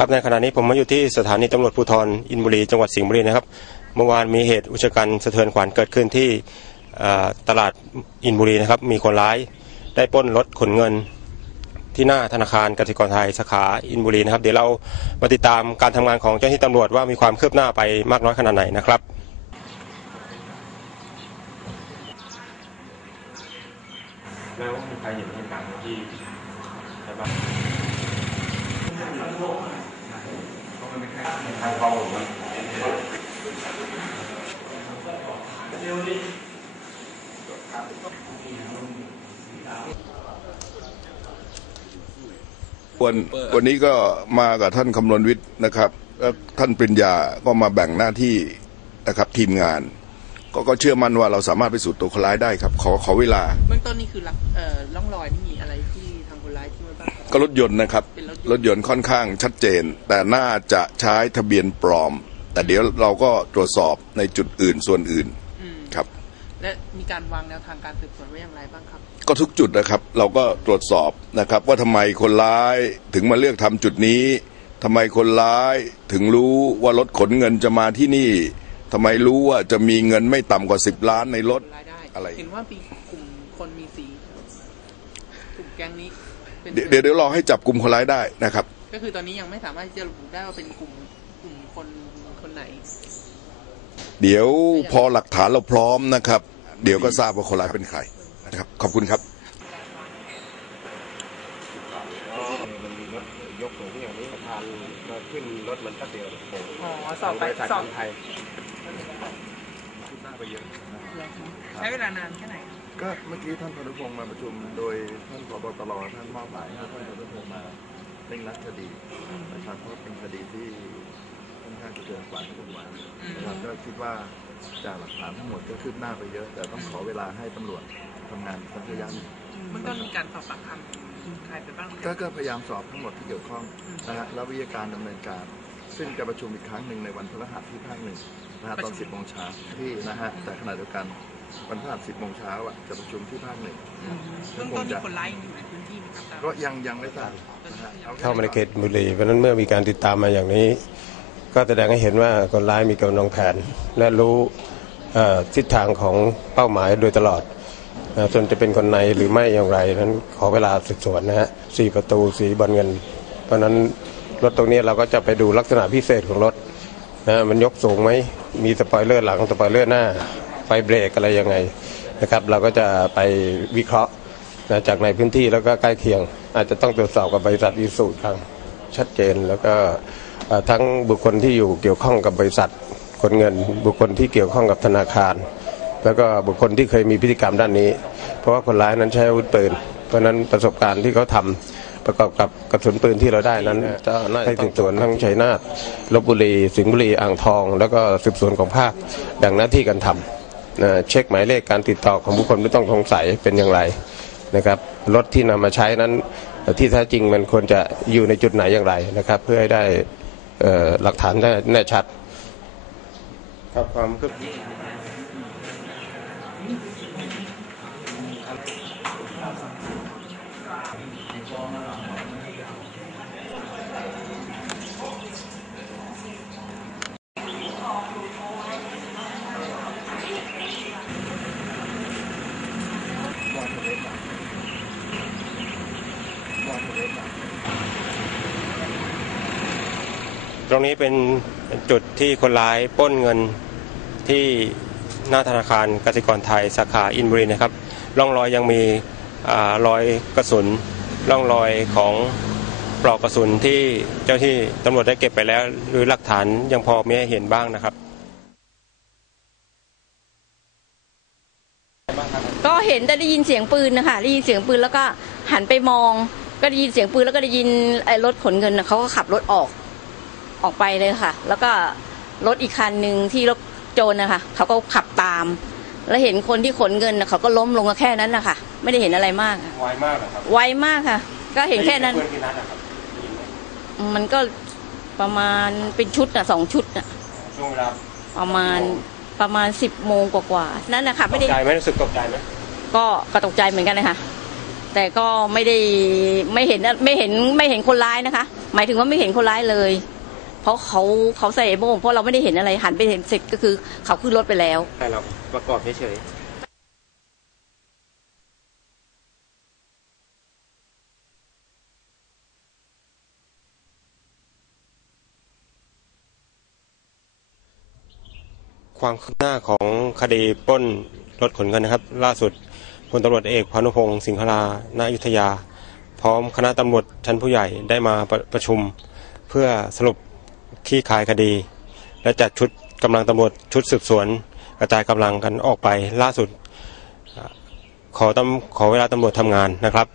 ครับในขณะนี้ผมมาอยู่ที่สถานีตำรวจภูธรอินบุรีจังหวัดสิงห์บุรีนะครับ เมื่อวานมีเหตุอุชกันสะเทือนขวัญเกิดขึ้นที่ตลาดอินบุรีนะครับ มีคนร้ายได้ปล้นรถขนเงิน ที่หน้าธนาคารกสิกรไทยสาขาอินบุรีนะครับ เดี๋ยวเรามาติดตามการทำงานของเจ้าหน้าที่ตำรวจว่ามีความคืบหน้าไปมากน้อยขนาดไหนนะครับแล้วมีใครเห็นเหตุการณ์ที่ใช่ปะ ทางเขาหรือวันวันนี้ก็มากับท่านคำนวณวิทย์นะครับแล้วท่านปริญญาก็มาแบ่งหน้าที่นะครับทีมงาน ก็ก็เชื่อมั่นว่าเราสามารถไปสู่ตัวคนร้ายได้ครับ ขอขอเวลา เบื้องต้นนี่คือหลักเอ่อร่องรอยนี่มีอ ก็รถยนต์นะครับเป็นรถยนต์รถยนต์ค่อนข้างชัดเจน แต่น่าจะใช้ทะเบียนปลอม แต่เดี๋ยวเราก็ตรวจสอบในจุดอื่นส่วนอื่นอืมครับ และมีการวางแนวทางการสืบสวนไว้อย่างไรบ้างครับ ก็ทุกจุดนะครับเราก็ตรวจสอบนะครับ ว่าทำไมคนร้ายถึงมาเลือกทำจุดนี้ทำไมคนร้ายถึงรู้ว่ารถขนเงินจะมาที่นี่ทำไมรู้ว่าจะมีเงินไม่ต่ำกว่าสิบล้านในรถ รายได้อะไร เห็นว่ามีกลุ่มคนมีสีกลุ่มแก๊งนี้ เป็นเดี๋ยวเดี๋ยวเดี๋ยวรอให้จับกลุ่มคนร้ายได้นะครับ ก็คือตอนนี้ยังไม่สามารถที่จะระบุได้ว่าเป็นกลุ่มกลุ่มคนคนไหน เดี๋ยวพอหลักฐานเราพร้อมนะครับ เดี๋ยวก็ทราบว่าคนร้ายเป็นใครนะครับ ขอบคุณครับมันมีรถยกสูงอย่างนี้ประธานมาขึ้นรถมันก็เดียวอ๋อสอบไปสอบไทยใช้เวลานานแค่ไหน ก็เมื่อกี้ท่านพานุพงศ์มาประชุมโดยท่านผบตรท่านมอบหมายให้ท่านพานุพงศ์มาเร่งรัดคดีนะครับเพราะเป็นคดีที่ค่อนข้างจะเดือดขวัญทุกวันนะครับก็คิดว่าจากหลักฐานทั้งหมดก็คืบหน้าไปเยอะ แต่ต้องขอเวลาให้ตำรวจทำงานสักระยะหนึ่งเบื้องต้นมีการสอบปากคำใครไปบ้างไหมก็ก็พยายามสอบทั้งหมดที่เกี่ยวข้องนะฮะแล้ววิทยาการดำเนินการ ซึ่งจะประชุมอีกครั้งหนึ่งในวันพฤหัสที่ภาคหนึ่งนะฮะตอน10โมงเช้าที่นะฮะแต่ขณะเดียวกันวันพฤหัส10โมงเช้าอะจะประชุมที่ภาคหนึ่งเบื้องต้นนี่คนร้ายยังอยู่ในพื้นที่ไหมครับก็ยังยังไม่ทราบนะฮะอเข้ามาในเขตบุรีเพราะฉะนั้นเมื่อมีการติดตามมาอย่างนี้ ก็แสดงให้เห็นว่าคนร้ายมีกำลังแผน และรู้เอ่อทิศทางของเป้าหมายโดยตลอดนะส่วนจะเป็นคนในหรือไม่อย่างไรนั้นขอเวลาสืบสวนนะฮะสี่ประตูสีบอลเงิน เพราะฉะนั้น รถตรงนี้เราก็จะไปดูลักษณะพิเศษของรถนะมันยกสูงไหมมีสปอยเลอร์หลังสปอยเลอร์หน้าไฟเบรกอะไรยังไงนะครับ เราก็จะไปวิเคราะห์นะจากในพื้นที่แล้วก็ใกล้เคียง อาจจะต้องตรวจสอบกับบริษัทอีสูทางชัดเจนแล้วก็ทั้งบุคคลที่อยู่เกี่ยวข้องกับบริษัทคนเงิน บุคคลที่เกี่ยวข้องกับธนาคาร แล้วก็บุคคลที่เคยมีพฤติกรรมด้านนี้ เพราะว่าคนร้ายนั้นใช้อาวุธปืน เพราะฉะนั้นประสบการณ์ที่เขาทำ ประกอบกับกระสุนปืนที่เราได้นั้นจะให้สืบสวนทั้งชัยนาทลบบุรี สิงห์บุรีอ่างทอง แล้วก็สืบสวนของภาคแบ่งหน้าที่กันทำนะเช็คหมายเลขการติดต่อของบุคคลไม่ต้องสงสัยเป็นอย่างไรนะครับรถที่นำมาใช้นั้นที่แท้จริงมันควรจะอยู่ในจุดไหนอย่างไรนะครับ เพื่อให้ได้เอ่อหลักฐานได้แน่ชัดครับความคืบ ตรงนี้เป็นจุดที่คนร้ายปล้นเงินที่หน้าธนาคารกสิกรไทยสาขาอินบุรีนะครับร่องรอยยังมีอรอยกระสุนร่องรอยของปลอกกระสุนที่เจ้าที่ตำรวจได้เก็บไปแล้ว หรือหลักฐานยังพอมีให้เห็นบ้างนะครับ ก็เห็นแต่ได้ยินเสียงปืนนะคะได้ยินเสียงปืนแล้วก็หันไปมอง ก็ได้ยินเสียงปืนแล้วก็ได้ยินไอ้รถขนเงินน่ะเขาก็ขับรถออกออกไปเลยค่ะ แล้วก็รถอีกคันหนึ่งที่รถโจรนะคะเขาก็ขับตาม แล้วเห็นคนที่ขนเงินน่ะเขาก็ล้มลงก็แค่นั้นนะคะไม่ได้เห็นอะไรมากค่ะไวมากนะครับไวมากค่ะ ก็เห็นแค่นั้นปืนกี่นัดนะครับมันก็ประมาณเป็นชุดน่ะสองชุดน่ะ ช่วงเวลาประมาณประมาณสิบโมงกว่าๆนั่นนะคะตไม่กได้ใจไหมรู้สึกตกใจไหมก็ก็ตกใจเหมือนกันเลยค่ะ แต่ก็ไม่ได้ไม่เห็นไม่เห็นไม่เห็นคนร้ายนะคะ หมายถึงว่าไม่เห็นคนร้ายเลย เพราะเขาเขาใส่โม่งเพราะเราไม่ได้เห็นอะไรหันไปเห็นเสร็จก็คือเขาขึ้นรถไปแล้ว แต่เราประกอบเฉยความคืบหน้าของคดีปล้นรถขนเงินนะครับ ล่าสุด พลตำรวจเอกพานุพงศ์สิงหราณอยุธยา พร้อมคณะตำรวจชั้นผู้ใหญ่ได้มาประประชุม เพื่อสรุปคลี่คายคดี และจัดชุดกำลังตำรวจชุดสืบสวน กระจายกำลังกันออกไปล่าสุด ขอตำขอเวลาตำรวจทำงานนะครับ